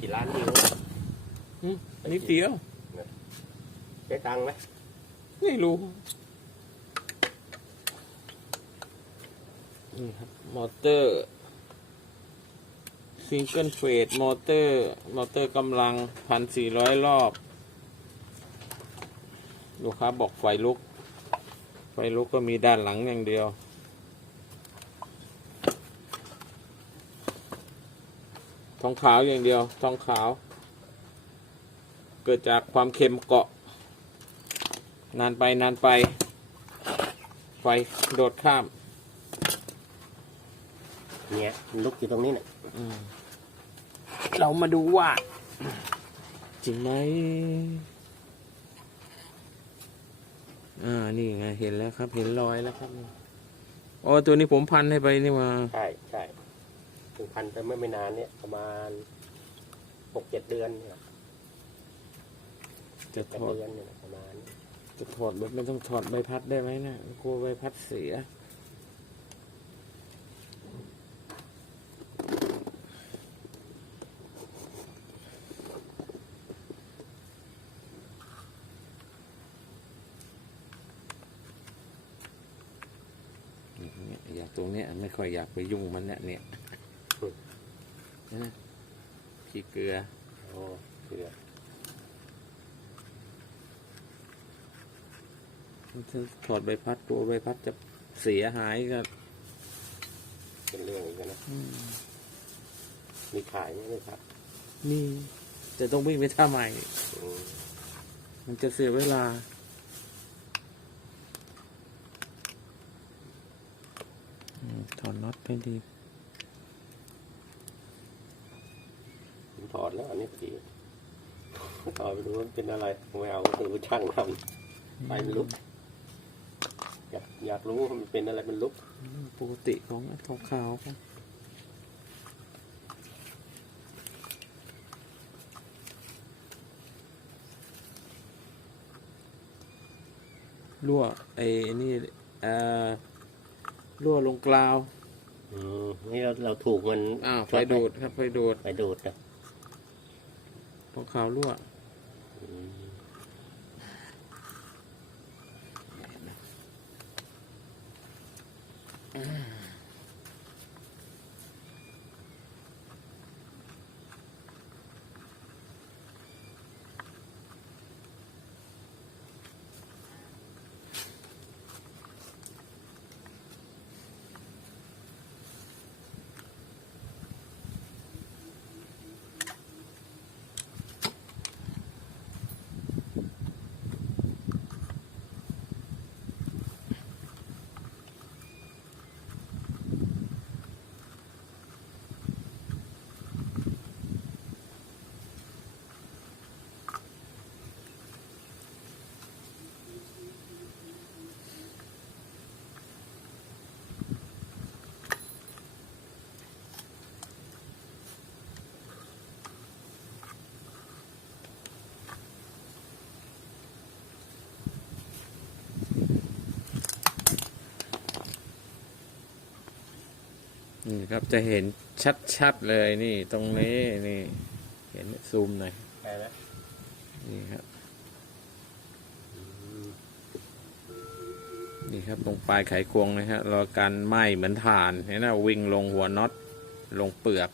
กี่ล้านวิวอืมนิดเดียวได้ตังค์ไหมไม่รู้นี่ครับมอเตอร์ซิงเกิลเฟสมอเตอร์ มอเตอร์กำลังพันสี่ร้อยรอบ ลูกค้าบอกไฟลุก ไฟลุกก็มีด้านหลังอย่างเดียว ทองขาวอย่างเดียว ทองขาว เกิดจากความเค็มเกาะ นานไปนานไป ไฟโดดข้าม เนี่ยมันลุกอยู่ตรงนี้เนี่ยอืมเรามาดูว่า จริงไหมอ่า นี่ไง เห็นแล้วครับ เห็นรอยแล้วครับ อ๋อ ตัวนี้ผมพันให้ไปนี่มา ใช่ใช่ ถึงพันไปเมื่อไม่นานเนี่ยประมาณหกเจ็ดเดือนเนี่ยจะเจ็ดถอดเดือนเนี่ยประมาณจะถอดแบบไม่ต้องถอดใบพัดได้ไหมนะกลัวใบพัดเสียเนี่ยอยากตรงเนี้ยไม่ค่อยอยากไปยุ่งมันเนี่ยเนี่ยนะ ขี้เกลือ โอ้เกือถ้าถอดใบพัดกลัวใบพัดจะเสียหายก็เป็นเรื่องอีกแล้วนะมีขายไหมเนี่ยครับนี่จะต้องวิ่งไปท่าใหม่ อืมมันจะเสียเวลาอืมถอดน็อตไม่ดี ผมถอดแล้วอันนี้พอดีถอดไปดูว่ามันเป็นอะไรไม่เอาก็คือช่างทำไปมันลุก อยากอยากรู้ว่ามันเป็นอะไรมันลุกปกติของขาวขาวๆครับรั่วไอ้นี่เอ่อรั่วลงกลาว อืมนี่เราเราถูกมันอ้าวไฟดูดครับไฟดูดไฟดูดนะ ของขาวรั่วอืม นี่ครับจะเห็นชัดๆเลยนี่ตรงนี้นี่ เห็นซูมหน่อยนี่ครับนี่ครับตรงปลายไขควงนะฮะรอการไหม้เหมือนฐานเห็นไหมวิ่งลงหัวน็อตลงเปลือก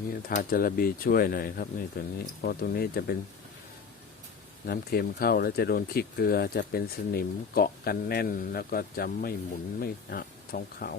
นี่ทาจระบีช่วยหน่อยครับนี่ตัวนี้ เพราะตรงนี้จะเป็นน้ำเค็มเข้าแล้วจะโดนขี้เกลือจะเป็นสนิมเกาะกันแน่น แล้วก็จะไม่หมุนไม่อะทองขาว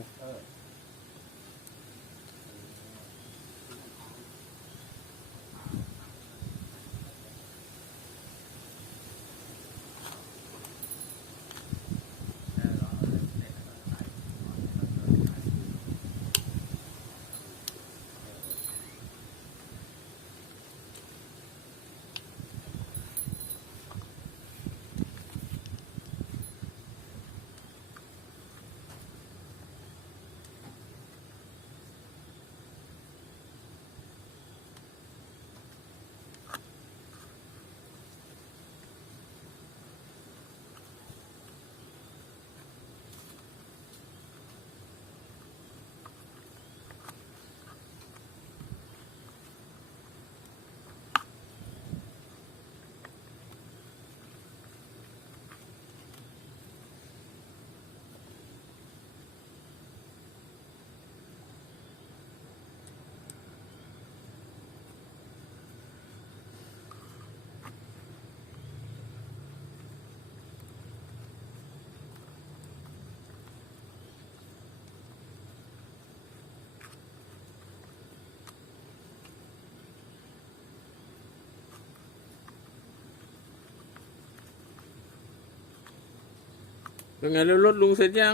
เป็นไงแล้วรถลุงเสร็จยัง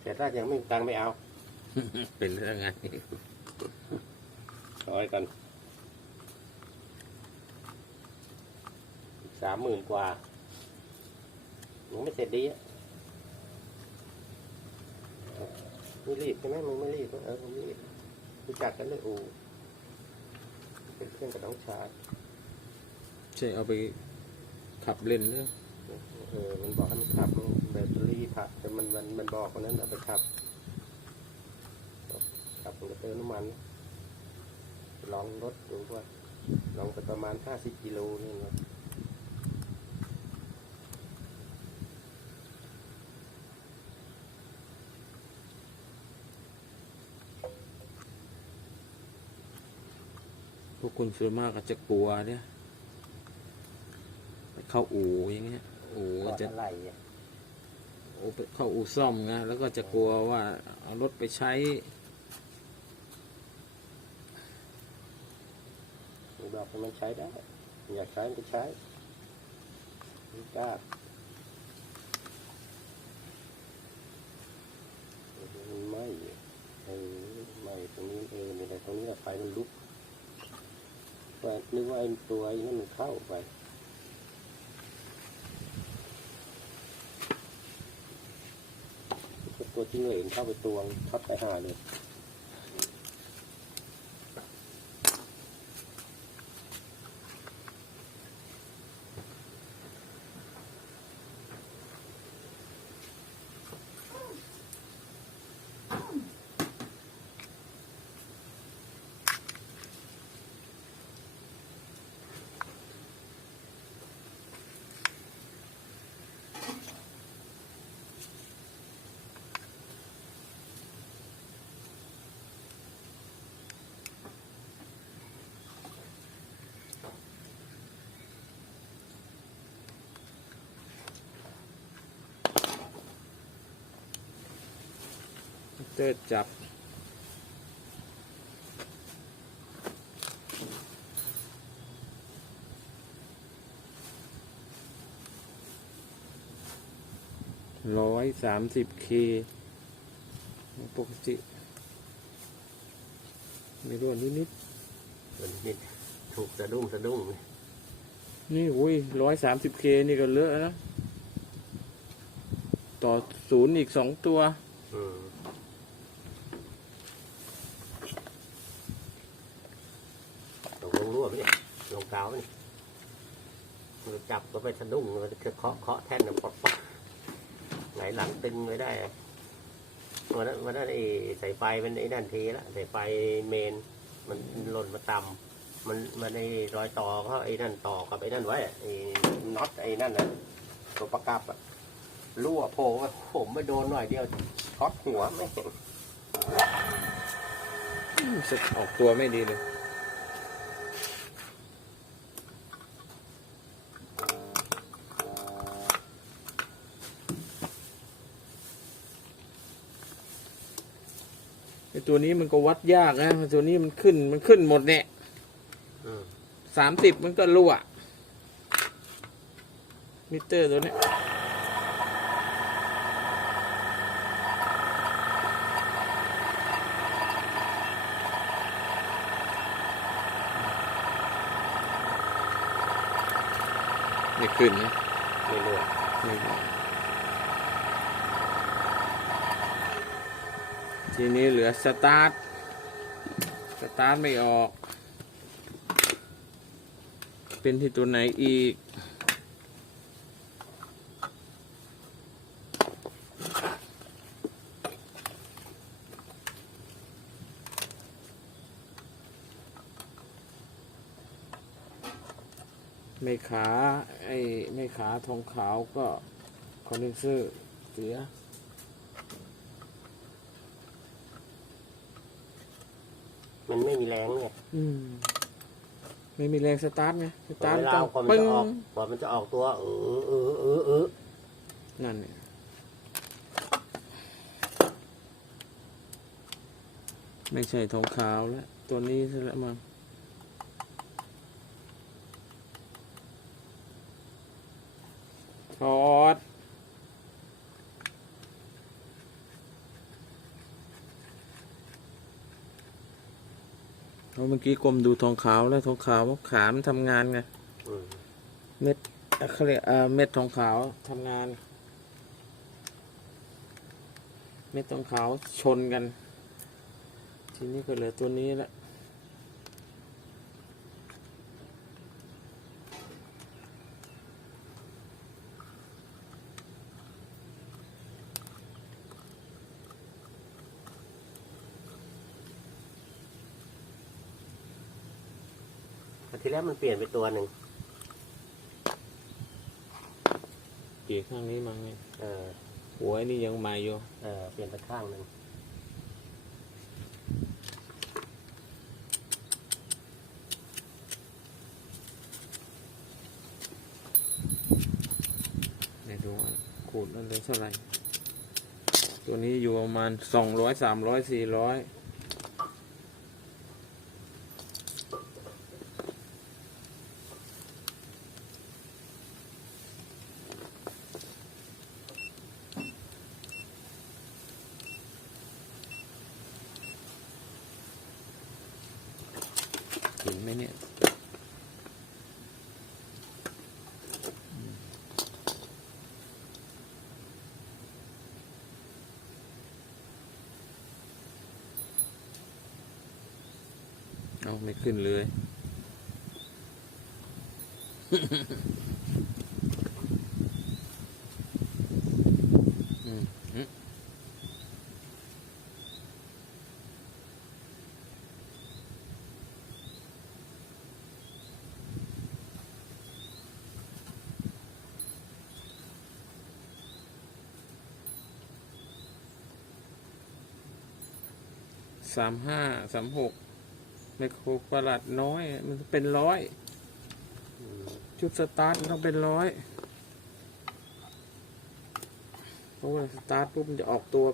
เสร็จแล้วยังไม่มีตังค์ไม่เอา เป็นเรื่องไงร้อยกันสามหมื่นกว่ายังไม่เสร็จดีอะไม่รีบใช่ไหมมึงไม่รีบเออผมรีบรู้จักกันเลยโอ้เป็นเพื่อนกับน้องชายใช่เอาไปขับเล่นเนอะเออมันบอกให้มันขับมันแบ ตเตอรี่ผักแต่มันมันมันบอกคนนั้นเอาไปขับขับมันก็เติมน้ำมัน ลองรถดูว่าลองไปประมาณห้าสิบกิโลนี่นะพวกคุณส่วนมากก็จะกลัวเนี่ยไปเข้าอู่อย่างเงี้ยอู่ก็จะอะไรอะอู่ไป เข้าอู่ซ่อมไงแล้วก็จะกลัวว่าเอารถไปใช้บอกมันใช้ได้ อยากใช้มันก็ใช้ไม่กล้ามันไหม่เออไหม่ตรงนี้เออนี่แหละตรงนี้ไฟมันลุกว่นึกว่าไอ้ตัวไอ้นั่นมันเข้าไป ตัวจริงเลยเห็นเข้าไปตวงทับไปหาเลย เตอร์จับ ร้อยสามสิบเคปกติไม่รู้นิดนิดมันนิดถูกสะดุ้งสะดุ้งๆนี่อุ้ยร้อยสามสิบเคนี่ก็เลอะนะ ต่อศูนย์อีกสองตัว อืมตกลงรั่วไหมเนี่ยลงกาวไหมเนี่มันจับก็ไปสะดุ้งมันจะเคาะเคาะแท่นนะปอกปอกไหนหลังตึงไว้ได้วันนั้นวันนั้นไอ้สายไฟมันไอ้นั่นทีละสายไฟเมน มันหล่นมาต่ำมันมันไอ้รอยต่อเขาไอ้นั่นต่อกับไอ้นั่นไว้ไอ้น็อตไอ้นั่นนะตัวประกับอะรั่วโผล่าผมไม่โดนหน่อยเดียวช็อตหัวไม่เห็นจะออกตัวไม่ดีเลย ตัวนี้มันก็วัดยากนะตัวนี้มันขึ้นมันขึ้นหมดเนี่ยอืมสามสิบมันก็รั่วมิเตอร์ตัวเนี้ยไม่ขึ้นนะ ไม่เลือก ไม่ได้ ทีนี้เหลือสตาร์ท สตาร์ทไม่ออก เป็นที่ตัวไหนอีก ไม่ขา ไอ้ ไม่ขาทองขาวก็คอนเดนเซอร์เสีย มันไม่มีแรงเนี่ยอืมไม่มีแรงสตาร์ทไงสตาร์ทเวลาต้องพอมันปึ้งจะออกพอมันจะออกตัว เออเออเออเออนั่นเนี่ยไม่ใช่ทองขาวแล้ว ตัวนี้ซะแล้วมั้งถอด เพ ราะเมื่อกี้กลมดูทองขาวแล้วทองขาวขามนทำงานไงเม็ดเอ่อเขาเรียกเอ่อเม็ดทองขาวทำงาน เม็ดทองขาวชนกัน ทีนี้ก็เหลือตัวนี้ละ แต่ทีแรกมันเปลี่ยนไปตัวหนึ่งกี่ข้างนี้มั้งไงเออหัวไอ้นี่ยังใหม่อยู่เออเปลี่ยนไปข้างหนึ่งไหนดูว่าขูดนั่นเลยเท่าไหร่ตัวนี้อยู่ประมาณสองร้อยสามร้อยสี่ร้อย มเนี่ยเอาไม่ขึ้นเลย สามห้าสามหกไมโครประหลัดน้อย มันเป็นร้อยอืมชุดสตาร์ทมันต้องเป็นร้อยเพราะว่าสตาร์ทปุ๊บมันจะออกตัว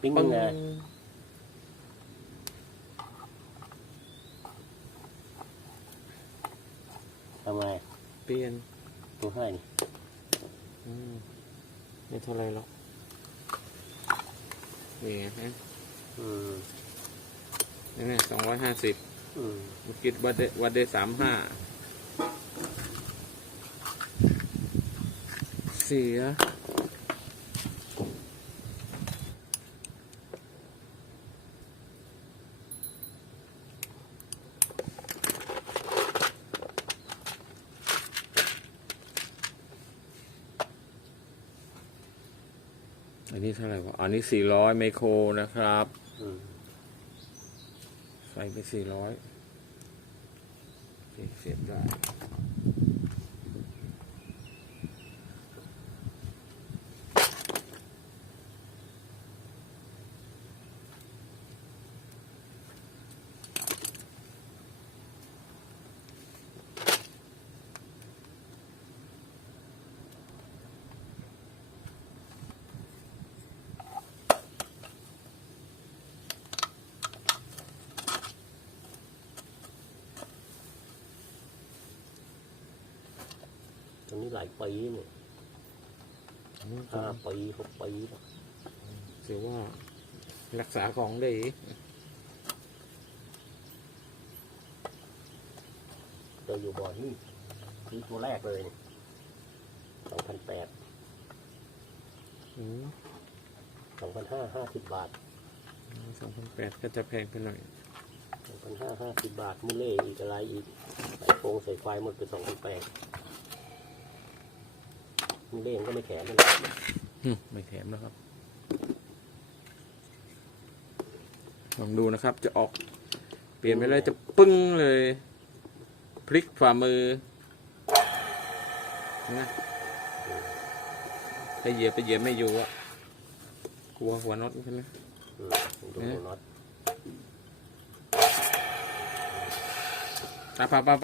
ปิ้งปึ้งเลยทำไงเปลี่ยนตัวให้นี่อืมไม่เท่าไรหรอกนี่ไงฮะอืม นี่ไงสองร้อยห้าสิบมเมื่อกี้วัดได้วัดได้สามห้าเสียอันนี้เท่าไหร่วะอันนี้สี่ร้อยไมโครนะครับอืม ใส่ไปสี่ร้อยเสียบได้ นนี้หลายปีเนี่ยอืมห้าปีหกปีแล้วถือว่ารักษาของได้อีกเจออยู่บ่อนี่คือตัวแรกเลยสองพันแปดอืมสองพันห้าห้าสิบบาทสองพันแปดก็จะแพงไปหน่อยสองพันห้าห้าสิบบาทมุเล่อีกอะไรอีกใส่โฟงใส่ไฟหมดเป็นสองพันแปด มุเล่มันก็ไม่แข็งนั่นแหละอืมไม่แถมแล้วครับ ลองดูนะครับ จะออก เปลี่ยนไปเลยจะปึ้งเลย พลิกฝ่ามือนะไปเหยียบไปเหยียบไม่อยู่อะกลัวหัวน็อตใช่ไหมอืมดูน็อต อะปะปะ